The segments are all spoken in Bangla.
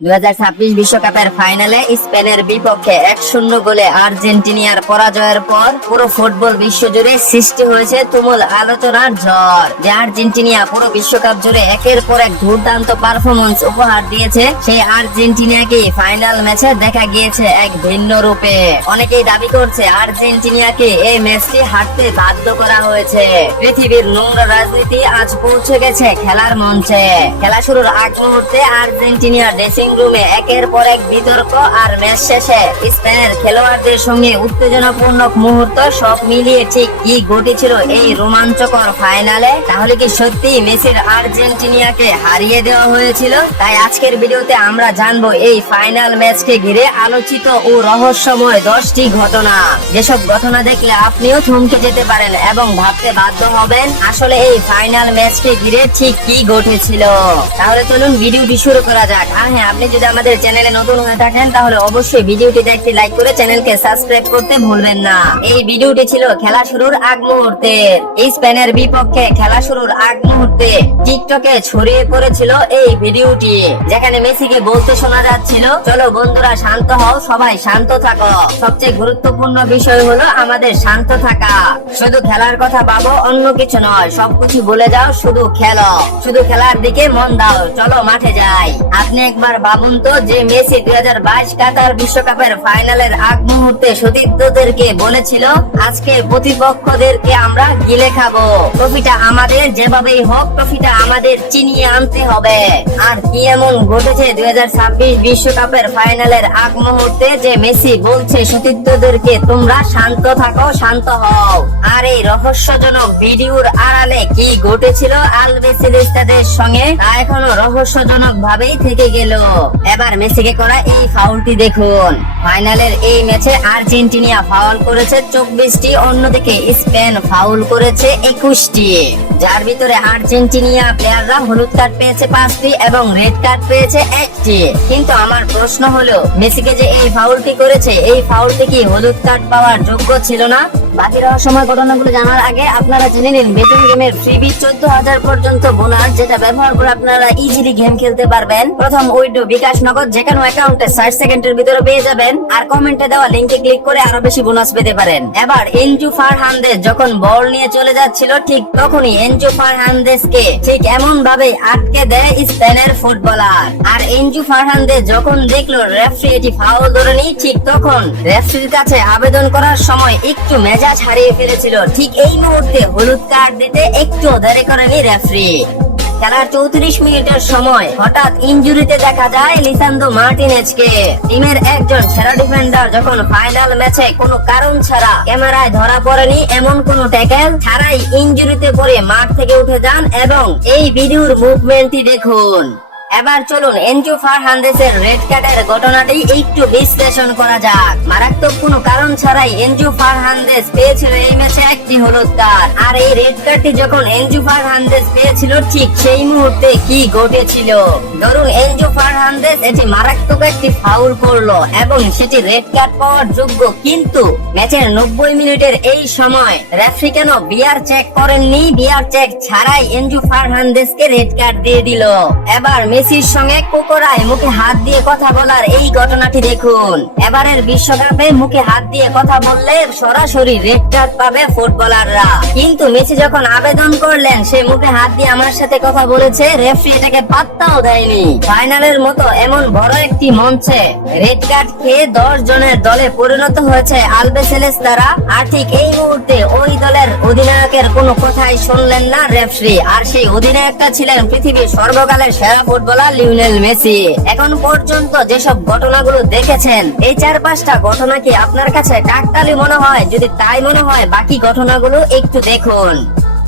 2026 বিশ্বকাপের ফাইনালে স্পেনের বিপক্ষে 1-0 গোলে আর্জেন্টিনার পরাজয়ের পর পুরো ফুটবল বিশ্বজুড়ে সৃষ্টি হয়েছে তুমুল আলোচনার ঝড়। যে আর্জেন্টিনা পুরো বিশ্বকাপ জুড়ে একের পর এক দুর্দান্ত পারফরমেন্স উপহার দিয়েছে, সেই আর্জেন্টিনাকে ফাইনাল ম্যাচে দেখা গিয়েছে এক ভিন্ন রূপে। অনেকেই দাবি করছে আর্জেন্টিনাকে এই ম্যাচটি হারতে বাধ্য করা হয়েছে। পৃথিবীর নোংরা রাজনীতি আজ পৌঁছে গেছে খেলার মঞ্চে। খেলা শুরুর আগ মুহূর্তে আর্জেন্টিনার ড্রেসিং রুমে একের পর এক বিতর্ক, আর ম্যাচ শেষে স্পেনের খেলোয়াড়দের সঙ্গে উত্তেজনাপূর্ণ মুহূর্ত, সব মিলিয়ে ঠিক কি ঘটেছিল এই রোমাঞ্চকর ফাইনালে? তাহলে কি সত্যি মেসির আর্জেন্টিনাকে হারিয়ে দেওয়া হয়েছিল? তাই আজকের ভিডিওতে আমরা জানবো এই ফাইনাল ম্যাচকে ঘিরে আলোচিত ও রহস্যময় 10টি ঘটনা, যেসব ঘটনা দেখলে আপনিও থমকে যেতে পারেন এবং ভাবতে বাধ্য হবেন আসলে এই ফাইনাল ম্যাচকে ঘিরে ঠিক কি ঘটেছিল। তাহলে চলুন ভিডিওটি শুরু করা যাক। আর হ্যাঁ, আপনি যদি আমাদের চ্যানেলে নতুন হয়ে থাকেন তাহলে অবশ্যই ভিডিওটিতে একটি লাইক করে চ্যানেলকে সাবস্ক্রাইব করতে ভুলবেন না। এই ভিডিওটি ছিল খেলা শুরুর আগ মুহূর্তে। স্পেনের বিপক্ষে খেলা শুরুর আগ মুহূর্তে টিকটকে ছড়িয়ে পড়েছিল এই ভিডিওটি, যেখানে মেসিকে বলতে শোনা যাচ্ছিল, চলো বন্ধুরা শান্ত হও, সবাই শান্ত থাকো। সবচেয়ে গুরুত্বপূর্ণ বিষয় হলো আমাদের শান্ত থাকা। শুধু খেলার কথা ভাবো, অন্য কিছু নয়। সবকিছু ভুলে যাও, শুধু খেলো, শুধু খেলার দিকে মন দাও, চলো মাঠে যাই। আপনি একবার ভাবুন তো, যে মেসি 2022 কাতার বিশ্বকাপের ফাইনালের আগ মুহূর্তে সতীর্থদেরকে বলেছিল, আজকে প্রতিপক্ষদেরকে আমরা গিলে খাবো, ট্রফিটা আমাদের, যেভাবেই হোক ট্রফিটা আমাদের চিনিয়ে আনতে হবে। আর কি এমন ঘটেছে 2026 বিশ্বকাপের ফাইনালের আগ মুহূর্তে যে মেসি বলছে সতীর্থদেরকে, তোমরা শান্ত থাকো, শান্ত হও। আর এই রহস্যজনক ভিডিওর আড়ালে কি ঘটেছিল আলবিসেলেস্তাদের সঙ্গে, তা এখনো রহস্যজনক ভাবেই থেকে গেল। এবার মেসিকে করা এই ফাউলটি দেখুন। ফাইনালের এই ম্যাচে আর্জেন্টিনা ফাউল করেছে 24টি, অন্যদিকে স্পেন ফাউল করেছে 21টি, যার ভিতরে আর্জেন্টিনা প্লেয়াররা হলুদ কার্ড পেয়েছে 5টি এবং রেড কার্ড পেয়েছে 1টি। কিন্তু আমার প্রশ্ন হলো, মেসিকে যে এই ফাউলটি করেছে, এই ফাউলটি কি হলুদ কার্ড পাওয়ার যোগ্য ছিল না? বাকি রহস্যময় ঘটনাগুলো জানার আগে আপনারা জেনে নিন বেটিং গেমের ফ্রিবি 14,000 পর্যন্ত বোনাস, যেটা ব্যবহার করে আপনারা ইজিলি গেম খেলতে পারবেন। প্রথম উইথড্র বিকাশ নগদ যে কোনো অ্যাকাউন্টে 60 সেকেন্ডের ভিতরে পেয়ে যাবেন, আর কমেন্টে দেওয়া লিংকে ক্লিক করে আরো বেশি বোনাস পেতে পারেন। এবার এনজু ফারহান্দেজ যখন বল নিয়ে চলে যাচ্ছিল, ঠিক তখনই এনজু ফারহান্দেজকে ঠিক এমন ভাবে আটকে দেয় স্পেনের ফুটবলার। আর এনজু ফারহান্দেজ যখন দেখলো রেফারি এটি ফাউল ধরেনি, ঠিক তখন রেফারির কাছে আবেদন করার সময় একটু মেজাজ হারিয়ে ফেলেছিল। ঠিক এই মুহূর্তে হলুদ কার্ড দিতে একটু দেরি করেনি রেফারি। খেলার 34 মিনিটের সময় হঠাৎ ইনজুরিতে দেখা যায় লিসান্দ্রো মার্টিনেজকে। টিমের একজন সেরা ডিফেন্ডার যখন ফাইনাল ম্যাচে কোনো কারণ ছাড়া ক্যামেরায় ধরা পড়েনি, এমন কোনো ট্যাকেল ছাড়াই ইনজুরিতে পড়ে মাঠ থেকে উঠে যান, এবং এই ভিডিওর মুভমেন্টটি দেখুন। এবার চলুন এনজু ফারহান্দেজের রেড কার্ডের ঘটনাটি একটু বিশ্লেষণ করা যাক। মারাত্মক কোনো কারণ ছাড়াই এনজু ফারহান্দেজ পেয়েছিল এই ম্যাচে একটি হলুদ কার্ড। আর এই রেড কার্ডটি যখন এনজু ফারহান্দেজ পেয়েছিল, ঠিক সেই মুহূর্তে কি ঘটেছিল? ধরুন এনজু ফারহান্দেজ এটি মারাত্মক একটি ফাউল করলো এবং সেটি রেড কার্ড পাওয়ার যোগ্য, কিন্তু ম্যাচের 90 মিনিটের এই সময় রেফারি কেন বিআর চেক করেননি? বিআর চেক ছাড়াই এনজু ফারহান্দেজকে রেড কার্ড দিয়ে দিল। এবার মেসির সঙ্গে কোকোরায় মুখে হাত দিয়ে কথা বলার এই ঘটনাটি দেখুন। এবারের বিশ্বকাপে মুখে হাত দিয়ে কথা বললে সরাসরি রেড কার্ড পাবে ফুটবলাররা, কিন্তু মেসি যখন আবেদন করলেন সে মুখে হাত দিয়ে আমার সাথে কথা বলেছে, রেফারি এটাকে পাত্তাও দেয়নি। ফাইনালের মতো এমন বড় একটি মঞ্চে রেড কার্ড খেয়ে 10 জনের দলে পরিণত হয়েছে আলবিসেলেস্তারা। আর ঠিক এই মুহূর্তে ওই দলের অধিনায়কের কোনো কথাই শুনলেন না রেফারি, আর সেই অধিনায়কটা ছিলেন পৃথিবীর সর্বকালের সেরা ফুটবলার লিওনেল মেসি। এখন পর্যন্ত যেসব ঘটনাগুলো দেখেছেন, এই 4-5টা ঘটনা কি আপনার কাছে কাকতালি মনে হয়? যদি তাই মনে হয়, বাকি ঘটনাগুলো একটু দেখুন।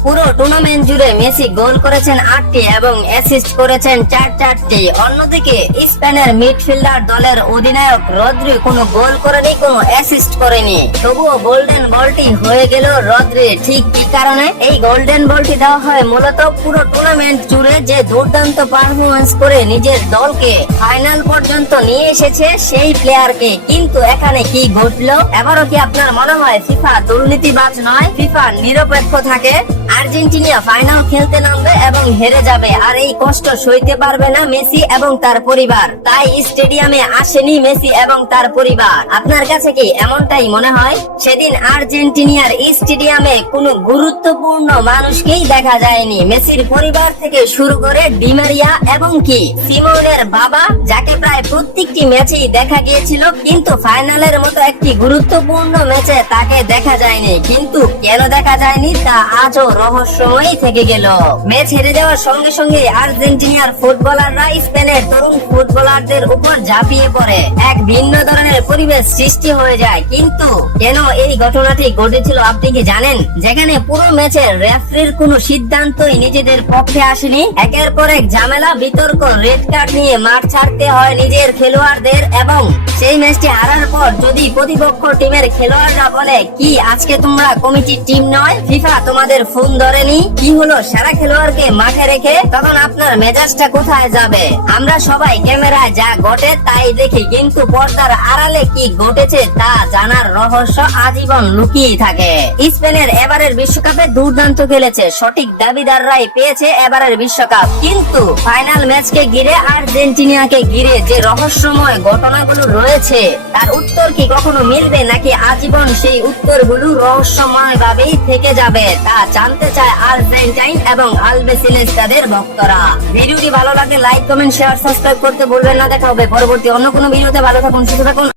পুরো টুর্নামেন্ট জুড়ে মেসি গোল করেছেন 8টি এবং অ্যাসিস্ট করেছেন 4টি। অন্যদিকে স্পেনের মিডফিল্ডার দলের অধিনায়ক রদ্রি কোনো গোল করেনি, কোনো অ্যাসিস্ট করেনি, তবুও গোল্ডেন বলটি হয়ে গেল রদ্রি। ঠিক কি কারণে এই গোল্ডেন বলটি দেওয়া হয়? মূলত পুরো টুর্নামেন্ট জুড়ে যে দুর্দান্ত পারফরমেন্স করে নিজের দলকে ফাইনাল পর্যন্ত নিয়ে এসেছে সেই প্লেয়ারকে। কিন্তু এখানে কি ঘটলো? এবারও কি আপনার মনে হয় ফিফা দুর্নীতিবাজ নয়, ফিফা নিরপেক্ষ থাকে? আর্জেন্টিনা ফাইনাল খেলতে নামবে এবং হেরে যাবে, আর এই কষ্ট সইতে পারবে না মেসি এবং তার পরিবার। তাই স্টেডিয়ামে আসেনি মেসি এবং তার পরিবার। আপনার কাছে কি এমনটাই মনে হয়? সেদিন আর্জেন্টিনার স্টেডিয়ামে কোনো গুরুত্বপূর্ণ মানুষকেই দেখা যায়নি, মেসির পরিবার থেকে শুরু করে ডি মারিয়া এবং কি সিমোনের বাবা, যাকে প্রায় প্রত্যেকটি ম্যাচেই দেখা গিয়েছিল, কিন্তু ফাইনালের মতো একটি গুরুত্বপূর্ণ ম্যাচে তাকে দেখা যায়নি। কিন্তু কেন দেখা যায়নি তা আজও রহস্যময় থেকে গেল। ম্যাচ হেরে যাওয়ার সঙ্গে সঙ্গে আর্জেন্টিনার ফুটবলাররা স্পেনের তরুণ ফুটবলারদের উপর ঝাঁপিয়ে পড়ে, এক ভিন্ন ধরনের পরিবেশ সৃষ্টি হয়ে যায়। কিন্তু কেন এই ঘটনাটি ঘটেছিল আপনি কি জানেন? যেখানে পুরো ম্যাচের রেফারির কোনো সিদ্ধান্তই নিজেদের পক্ষে আসেনি, একের পর এক ঝামেলা, বিতর্ক, রেড কার্ড নিয়ে মাঠ ছাড়তে হয় নিজের খেলোয়াড়দের, এবং সেই ম্যাচটি হারার পর যদি প্রতিপক্ষ টিমের খেলোয়াড়রা বলে কি আজকে তোমরা কমিটির টিম নয়, ফিফা তোমাদের ফোন ধরেনি, কি হলো সারা খেলোয়াড়কে মাঠে রেখে, তখন আপনার মেজাজটা কোথায় যাবে? আমরা সবাই ক্যামেরায় যা ঘটে তাই দেখি, কিন্তু পর্দার আড়ালে কি ঘটেছে তা জানার রহস্য আজীবন লুকিয়ে থাকে। স্পেনের এবারের বিশ্বকাপে দুর্দান্ত খেলেছে, সঠিক দাবিদাররাই পেয়েছে এবারের বিশ্বকাপ, কিন্তু ফাইনাল ম্যাচকে ঘিরে আর্জেন্টিনাকে ঘিরে যে রহস্যময় ঘটনাগুলো রয়েছে তার উত্তর কি কখনো মিলবে, নাকি আজীবন সেই উত্তরগুলো রহস্যময় ভাবেই থেকে যাবে, তা জানতে চায় আর্জেন্টাইন এবং আলবিসেলেস্তাদের ভক্তরা। ভিডিওটি ভালো লাগলে লাইক, কমেন্ট, শেয়ার, সাবস্ক্রাইব করতে ভুলবেন না। দেখা হবে পরবর্তী অন্য কোনো ভিডিওতে। ভালো থাকুন, সুস্থ থাকুন।